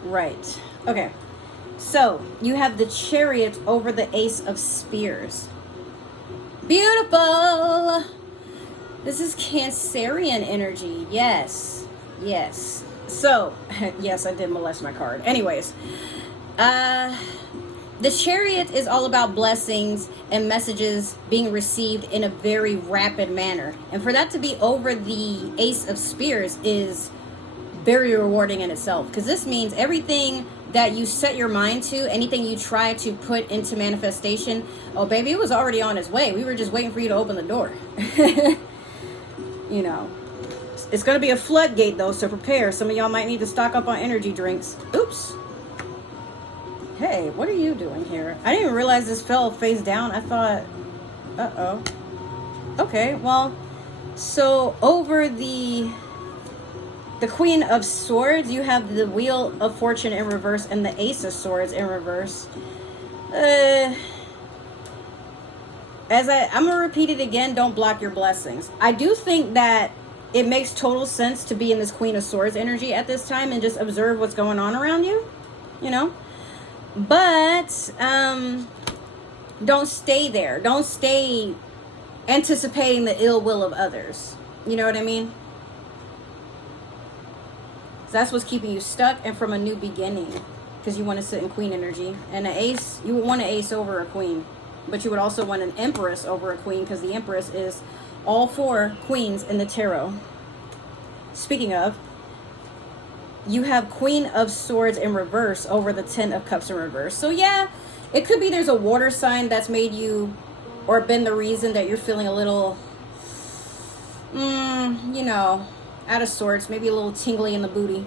Right. Okay. So you have the Chariot over the Ace of Spears. Beautiful. This is Cancerian energy. Yes. Yes. So, yes, I did molest my card. Anyways, the Chariot is all about blessings and messages being received in a very rapid manner. And for that to be over the Ace of Spears is very rewarding in itself, because this means everything that you set your mind to, anything you try to put into manifestation, oh baby, it was already on its way. We were just waiting for you to open the door. You know, it's going to be a floodgate though, so prepare. Some of y'all might need to stock up on energy drinks. Oops. Hey, what are you doing here? I didn't even realize this fell face down. I thought, uh-oh. Okay, well, so over the Queen of Swords, you have the Wheel of Fortune in reverse and the Ace of Swords in reverse. I'm going to repeat it again. Don't block your blessings. I do think that it makes total sense to be in this Queen of Swords energy at this time and just observe what's going on around you, you know? But don't stay there. Don't stay anticipating the ill will of others. You know what I mean? That's what's keeping you stuck and from a new beginning, because you want to sit in queen energy. And an ace, you would want an ace over a queen, but you would also want an empress over a queen, because the empress is all four queens in the tarot. Speaking of, you have Queen of Swords in reverse over the Ten of Cups in reverse. So yeah, it could be there's a water sign that's made you, or been the reason that you're feeling a little, you know, out of sorts, maybe a little tingly in the booty.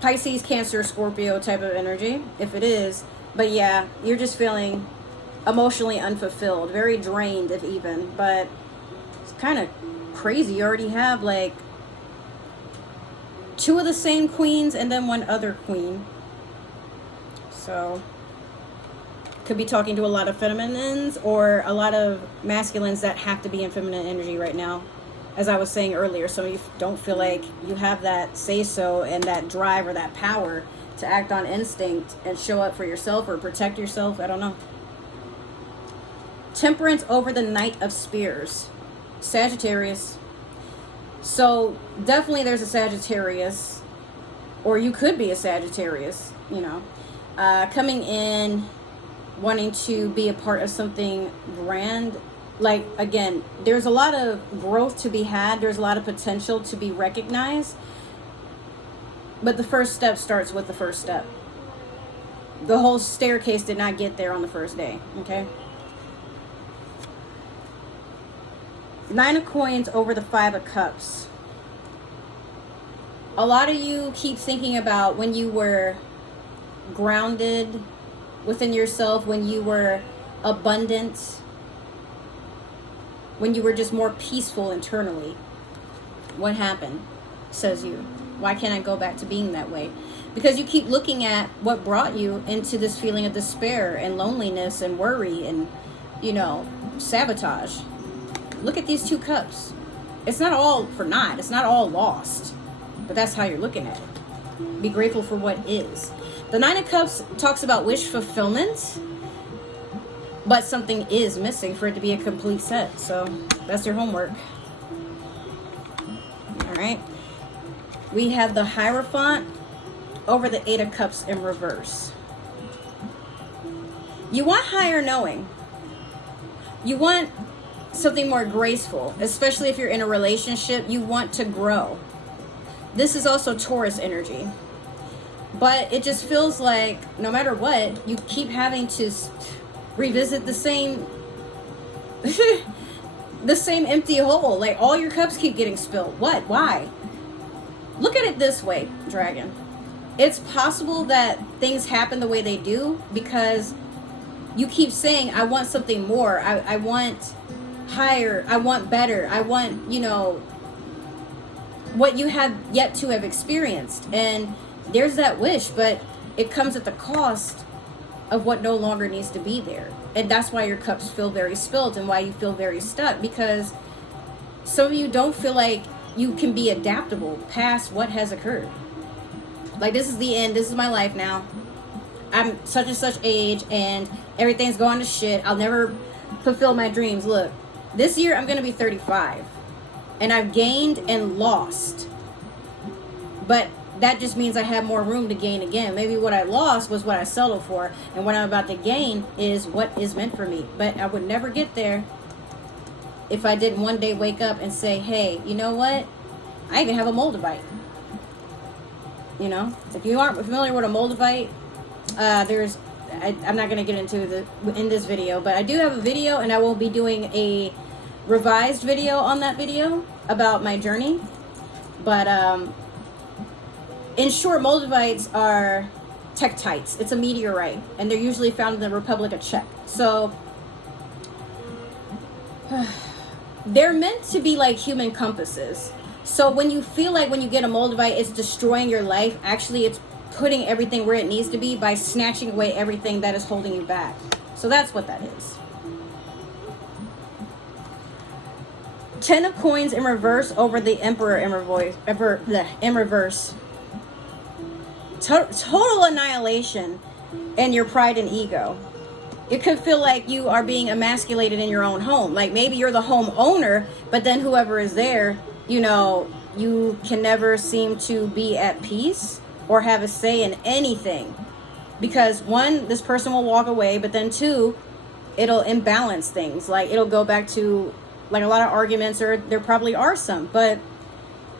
Pisces, Cancer, Scorpio type of energy, if it is. But yeah, you're just feeling emotionally unfulfilled, very drained if even. But it's kind of crazy. You already have like two of the same queens and then one other queen. So could be talking to a lot of feminines or a lot of masculines that have to be in feminine energy right now. As I was saying earlier, some of you don't feel like you have that say-so and that drive or that power to act on instinct and show up for yourself or protect yourself. I don't know. Temperance over the Knight of Spears. Sagittarius. So definitely there's a Sagittarius, or you could be a Sagittarius, you know, coming in wanting to be a part of something grand. Like, again, there's a lot of growth to be had. There's a lot of potential to be recognized. But the first step starts with the first step. The whole staircase did not get there on the first day, okay? Nine of Coins over the Five of Cups. A lot of you keep thinking about when you were grounded within yourself, when you were abundant, when you were just more peaceful internally. What happened, says you? Why can't I go back to being that way? Because you keep looking at what brought you into this feeling of despair and loneliness and worry and, you know, sabotage. Look at these two cups. It's not all for naught. It's not all lost. But that's how you're looking at it. Be grateful for what is. The Nine of Cups talks about wish fulfillment, but something is missing for it to be a complete set. So that's your homework. All right. We have the Hierophant over the Eight of Cups in reverse. You want higher knowing. You want something more graceful, especially if you're in a relationship. You want to grow. This is also Taurus energy. But it just feels like no matter what, you keep having to revisit the same the same empty hole. Like all your cups keep getting spilled. What? Why? Look at it this way, Dragon. It's possible that things happen the way they do because you keep saying, I want something more. I want higher. I want better. I want, you know, what you have yet to have experienced. And there's that wish, but it comes at the cost of what no longer needs to be there. And that's why your cups feel very spilled and why you feel very stuck, because some of you don't feel like you can be adaptable past what has occurred. Like, this is the end. This is my life now. I'm such and such age and everything's going to shit. I'll never fulfill my dreams. Look, this year I'm going to be 35 and I've gained and lost. But that just means I have more room to gain again. Maybe what I lost was what I settled for, and what I'm about to gain is what is meant for me. But I would never get there if I didn't one day wake up and say, hey, you know what? I even have a moldavite. You know, if you aren't familiar with a moldavite, I'm not going to get into in this video, but I do have a video, and I will be doing a revised video on that video about my journey. But in short, moldavites are tektites. It's a meteorite, and they're usually found in the Republic of Czech. So they're meant to be like human compasses. So when you feel like when you get a moldavite, it's destroying your life, actually it's putting everything where it needs to be by snatching away everything that is holding you back. So that's what that is. 10 of coins in reverse over the Emperor in reverse. Total annihilation in your pride and ego. It could feel like you are being emasculated in your own home. Like maybe you're the home owner, but then whoever is there, you know, you can never seem to be at peace or have a say in anything. Because one, this person will walk away, but then two, it'll imbalance things. Like it'll go back to like a lot of arguments, or there probably are some, but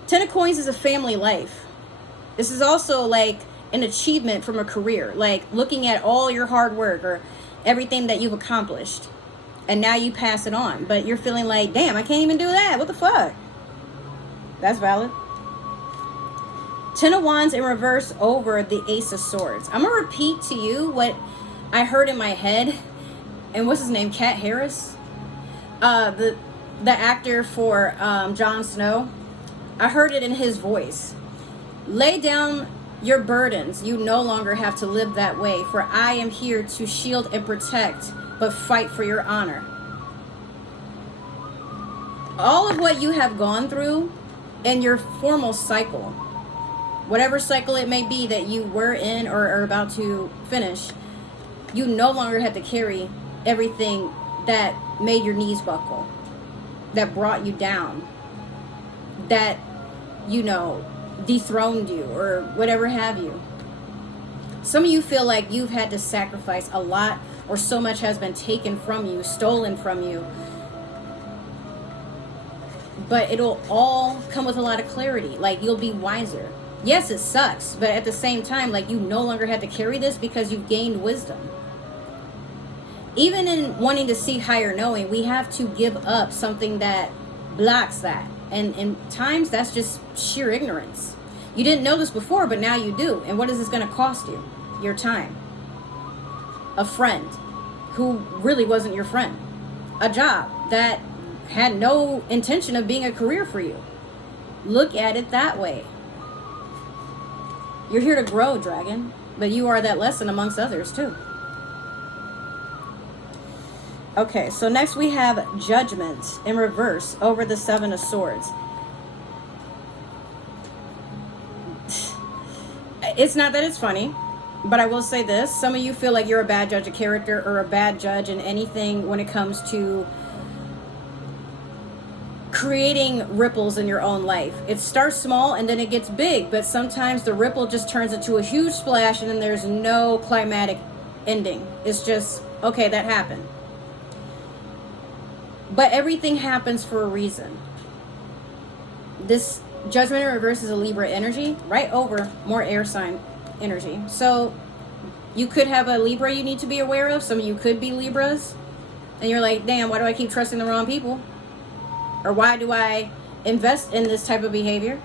10 of coins is a family life. This is also like an achievement from a career, like looking at all your hard work or everything that you've accomplished, and now you pass it on, but you're feeling like, damn, I can't even do that. What the fuck? That's valid. 10 of wands in reverse over the Ace of Swords. I'm gonna repeat to you what I heard in my head. And what's his name? Cat Harris, the actor for Jon Snow. I heard it in his voice. Lay down your burdens. You no longer have to live that way, for I am here to shield and protect, but fight for your honor. All of what you have gone through in your formal cycle, whatever cycle it may be that you were in or are about to finish, you no longer have to carry everything that made your knees buckle, that brought you down, that, you know, dethroned you or whatever have you. Some of you feel like you've had to sacrifice a lot, or so much has been taken from you, stolen from you. But it'll all come with a lot of clarity. Like you'll be wiser. Yes, it sucks, but at the same time, like you no longer have to carry this because you've gained wisdom. Even in wanting to see higher knowing, we have to give up something that blocks that. And in times, that's just sheer ignorance. You didn't know this before, but now you do. And what is this going to cost you? Your time. A friend who really wasn't your friend. A job that had no intention of being a career for you. Look at it that way. You're here to grow, dragon, but you are that lesson amongst others too. Okay, so next we have Judgment in reverse over the Seven of Swords. It's not that it's funny, but I will say this. Some of you feel like you're a bad judge of character or a bad judge in anything when it comes to creating ripples in your own life. It starts small and then it gets big, but sometimes the ripple just turns into a huge splash and then there's no climatic ending. It's just, okay, that happened. But everything happens for a reason. This Judgment in reverse is a Libra energy, right over more air sign energy. So you could have a Libra you need to be aware of. Some of you could be Libras. And you're like, damn, why do I keep trusting the wrong people? Or why do I invest in this type of behavior?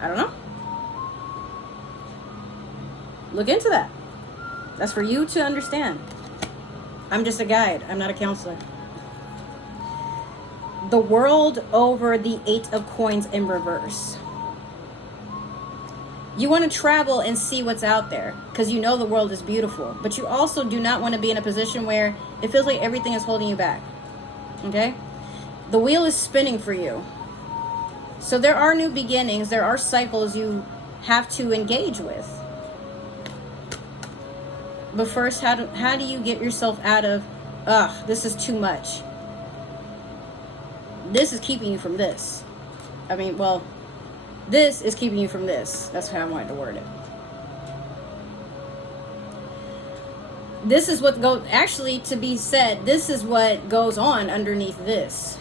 I don't know. Look into that. That's for you to understand. I'm just a guide. I'm not a counselor. The World over the Eight of Coins in reverse. You want to travel and see what's out there because you know the world is beautiful. But you also do not want to be in a position where it feels like everything is holding you back. Okay? The wheel is spinning for you. So there are new beginnings. There are cycles you have to engage with. But first, how do you get yourself out of, this is too much. This is keeping you from this. I mean, well, this is keeping you from this. That's how I wanted to word it. This is what goes, actually, to be said, this is what goes on underneath this.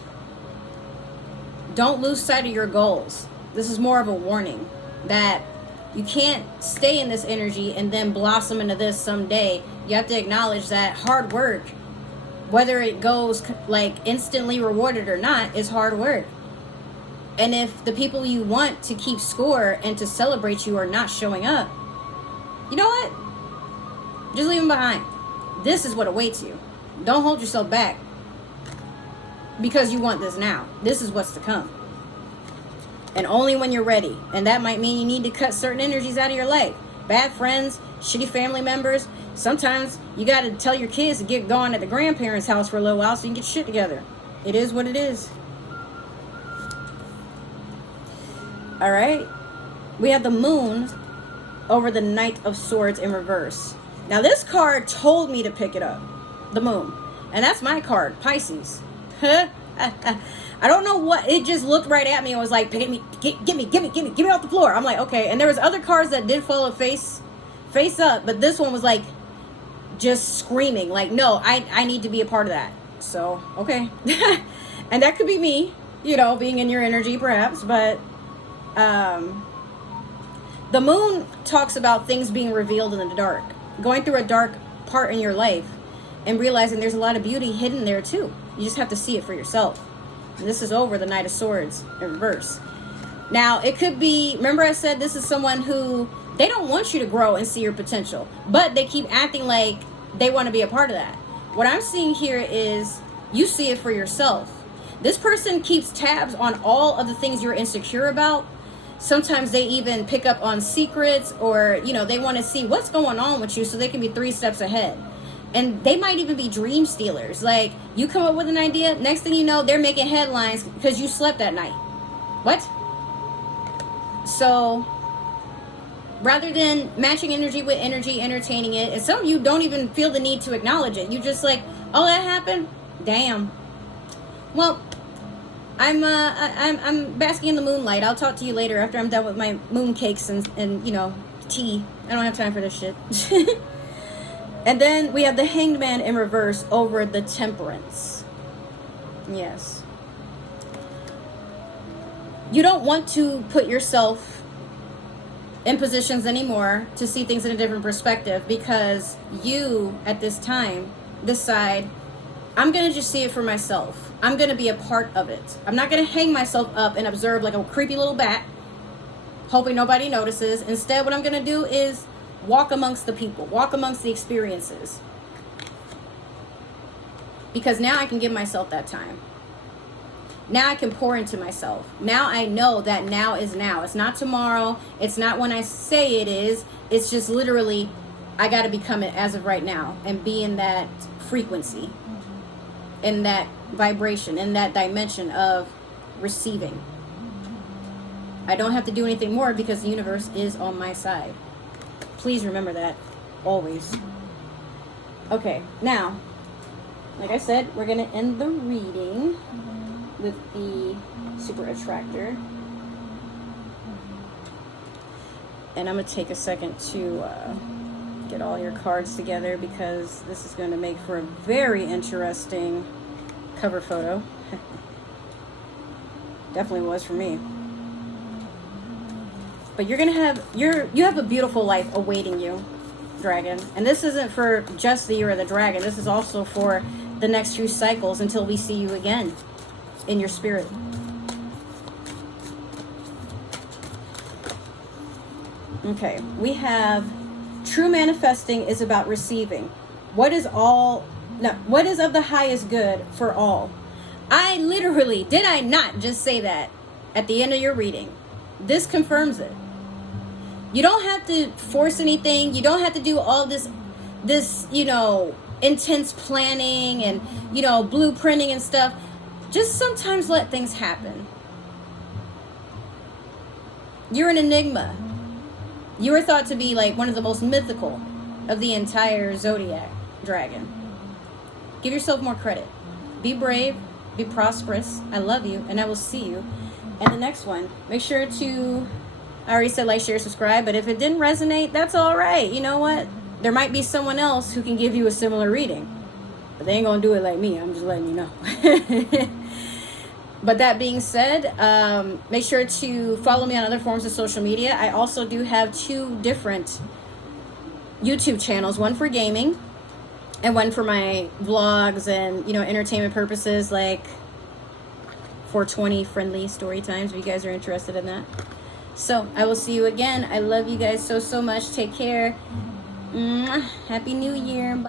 Don't lose sight of your goals. This is more of a warning that you can't stay in this energy and then blossom into this someday. You have to acknowledge that hard work, whether it goes like instantly rewarded or not, is hard work. And if the people you want to keep score and to celebrate you are not showing up, you know what? Just leave them behind. This is what awaits you. Don't hold yourself back because you want this now. This is what's to come. And only when you're ready. And that might mean you need to cut certain energies out of your life. Bad friends, shitty family members. Sometimes you got to tell your kids to get going at the grandparents' house for a little while so you can get shit together. It is what it is. All right. We have the moon over the Knight of Swords in reverse. Now this card told me to pick it up. The moon. And that's my card. Pisces. I don't know what, it just looked right at me and was like, get me off the floor. I'm like, okay. And there was other cards that did follow face up, but this one was like just screaming like, no, I need to be a part of that. So, okay. And that could be me, you know, being in your energy perhaps, but the moon talks about things being revealed in the dark, going through a dark part in your life and realizing there's a lot of beauty hidden there too. You just have to see it for yourself. And this is over the Knight of Swords in reverse. Now, it could be, remember I said this is someone who, they don't want you to grow and see your potential, but they keep acting like they want to be a part of that. What I'm seeing here is you see it for yourself. This person keeps tabs on all of the things you're insecure about. Sometimes they even pick up on secrets or, you know, they want to see what's going on with you so they can be 3 steps ahead. And they might even be dream stealers. Like, you come up with an idea, next thing you know, they're making headlines because you slept that night. What? So, rather than matching energy with energy, entertaining it, and some of you don't even feel the need to acknowledge it. You just like, oh, that happened? Damn. Well, I'm basking in the moonlight. I'll talk to you later after I'm done with my moon cakes and you know, tea. I don't have time for this shit. And then we have the Hanged Man in reverse over the Temperance. Yes. You don't want to put yourself in positions anymore to see things in a different perspective because you, at this time, decide, I'm going to just see it for myself. I'm going to be a part of it. I'm not going to hang myself up and observe like a creepy little bat, hoping nobody notices. Instead, what I'm going to do is walk amongst the people, walk amongst the experiences. Because now I can give myself that time. Now I can pour into myself. Now I know that now is now. It's not tomorrow. It's not when I say it is. It's just literally, I got to become it as of right now and be in that frequency, in that vibration, in that dimension of receiving. I don't have to do anything more because the universe is on my side. Please remember that, always. Okay, now, like I said, we're going to end the reading with the Super Attractor. And I'm going to take a second to get all your cards together because this is going to make for a very interesting cover photo. Definitely was for me. But you're gonna have you have a beautiful life awaiting you, dragon. And this isn't for just the year of the dragon. This is also for the next few cycles until we see you again in your spirit. Okay, we have true manifesting is about receiving. What is of the highest good for all? I literally, did I not just say that at the end of your reading? This confirms it. You don't have to force anything. You don't have to do all this, intense planning and, blueprinting and stuff. Just sometimes let things happen. You're an enigma. You are thought to be like one of the most mythical of the entire zodiac dragon. Give yourself more credit. Be brave. Be prosperous. I love you. And I will see you in the next one. Make sure to, I already said like, share, subscribe. But if it didn't resonate, that's all right. You know what? There might be someone else who can give you a similar reading. But they ain't going to do it like me. I'm just letting you know. But that being said, make sure to follow me on other forms of social media. I also do have 2 different YouTube channels. One for gaming and one for my vlogs and, entertainment purposes, like 420 friendly story times, if you guys are interested in that. So I will see you again. I love you guys so much. Take care. Happy New Year. Bye.